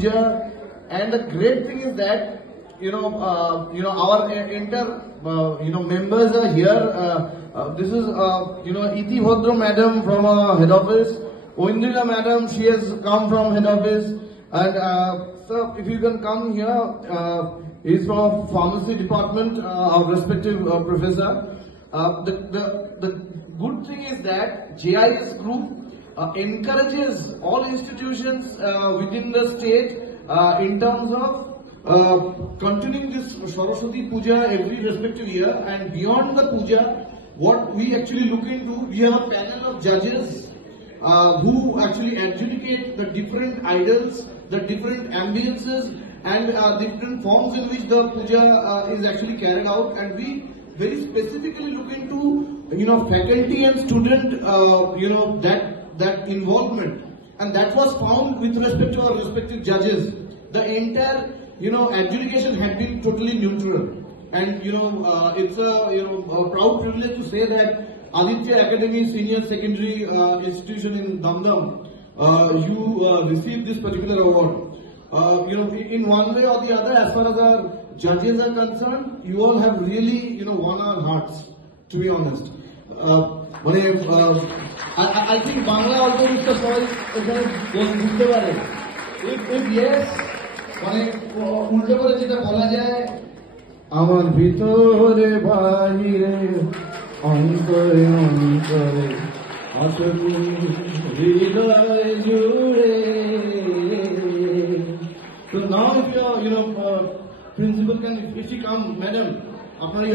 puja, and the great thing is that our entire members are here. This is Iti Bhadra madam from head office. Oindrila madam, she has come from head office, and sir, if you can come here, he's from pharmacy department, our respective professor. The good thing is that JIS group encourages all institutions within the state in terms of continuing this Saraswati Puja every respective year, and beyond the puja, what we actually look into, we have a panel of judges who actually adjudicate the different idols, the different ambiences, and different forms in which the puja is actually carried out, and we very specifically look into faculty and student that involvement, and that was found with respect to our respective judges. The entire adjudication had been totally neutral, and it's a proud privilege to say that Aditya Academy Senior Secondary Institution in Dam, you received this particular award. In one way or the other, as far as our judges are concerned, you all have really won our hearts, to be honest. I think Bangla also is the choice if yes, উল্টো করে যেটা বলা যায়, আমার ভিতরে বাহিরে অন্তরে অন্তরে আসলে হৃদয় জুড়ে. So now if your principal can, if she come, madam, আপনার এই